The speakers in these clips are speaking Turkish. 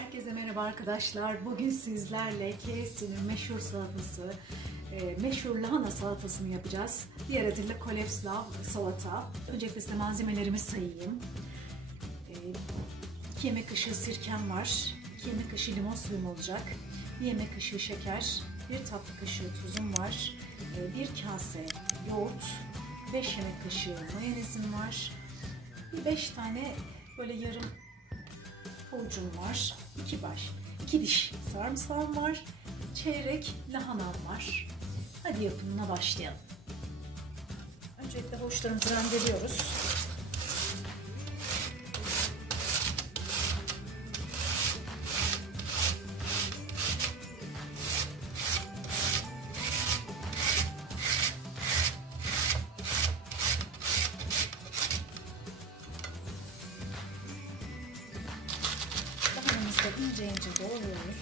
Herkese merhaba arkadaşlar. Bugün sizlerle KFC'nin meşhur salatası, meşhur lahana salatasını yapacağız. Diğer adıyla coleslaw salata. Öncelikle size malzemelerimi sayayım. 2 yemek kaşığı sirkem var. 2 yemek kaşığı limon suyum olacak. 1 yemek kaşığı şeker, 1 tatlı kaşığı tuzum var. 1 kase yoğurt, 5 yemek kaşığı mayonezim var. 5 tane böyle yarım havucum var. 2 diş sarımsağım var. Çeyrek lahanam var. Hadi yapımına başlayalım. Öncelikle havuçlarımızı rendeliyoruz. İnce ince doğruyoruz.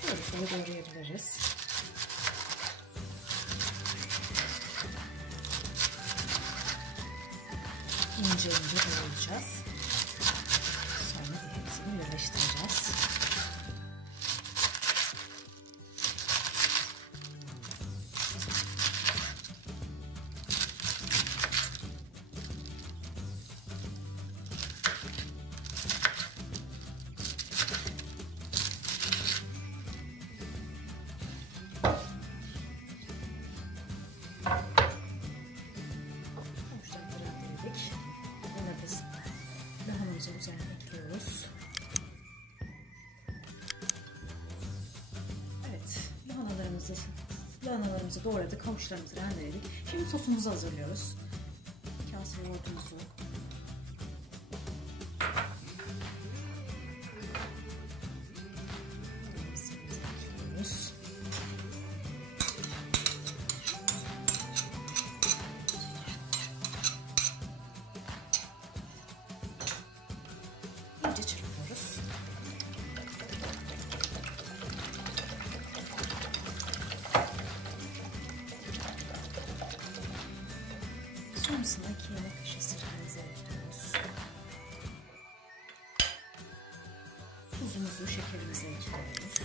Şöyle doğrayabiliriz. İnce ince doğrayacağız. Sonra hepsini birleştireceğiz. Lahanamızı üzerine ekliyoruz. Evet, lahanalarımızı doğradık, havuçlarımızı rendeledik. Şimdi sosumuzu hazırlıyoruz. Kase yoğurdumuzu, ekliyoruz. İyice çırpıyoruz. Sonrasında 2 yemek kaşığı sirkemizi ekliyoruz. Tuzumuzu, şekerimizi ekliyoruz.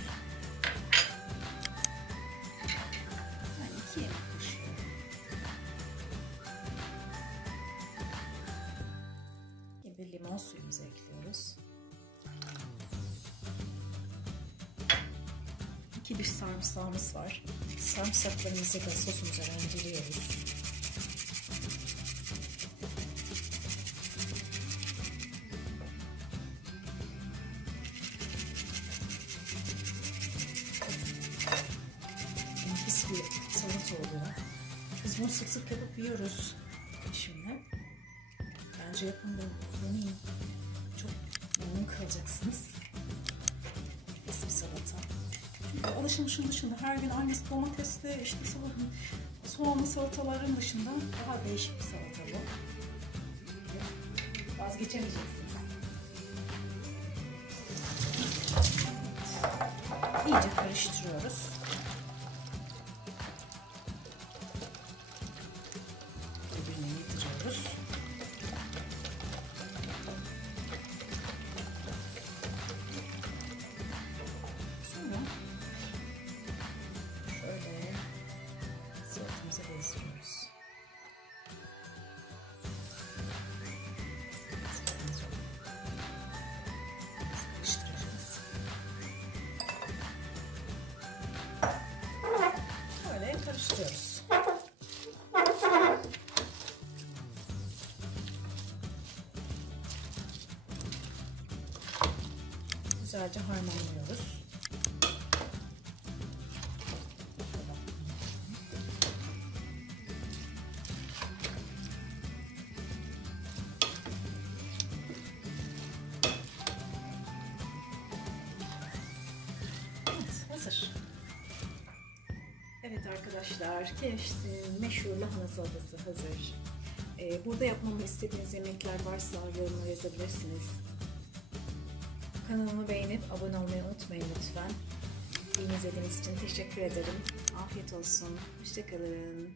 Yani 2 yemek kaşığı. Gibi limon suyumuzu ekliyoruz. 2 diş sarımsağımız var. Sarımsaklarımızı da sosumuza rendeliyoruz. Nefis bir salata oluyor. Biz bunu sık sık yapıp yiyoruz eşimle. Bence yapın da deneyin. Çok memnun kalacaksınız. Nefis bir salata. Çünkü alışılmışın dışında her gün aynı domatesli, işte soğanlı salataların dışında daha değişik bir salata bu. Vazgeçemeyeceksiniz. İyice karıştırıyoruz. Birbirine yediriyoruz. Sonra şöyle salatamıza beziyoruz. Karıştıracağız. Böyle karıştırıyoruz. Güzelce harmanlıyoruz. Evet, hazır. Evet arkadaşlar, KFC'nin meşhur lahana salatası hazır. Burada yapmamı istediğiniz yemekler varsa yorumlara yazabilirsiniz. Kanalımı beğenip abone olmayı unutmayın lütfen. Beni izlediğiniz için teşekkür ederim. Afiyet olsun. Hoşça kalın.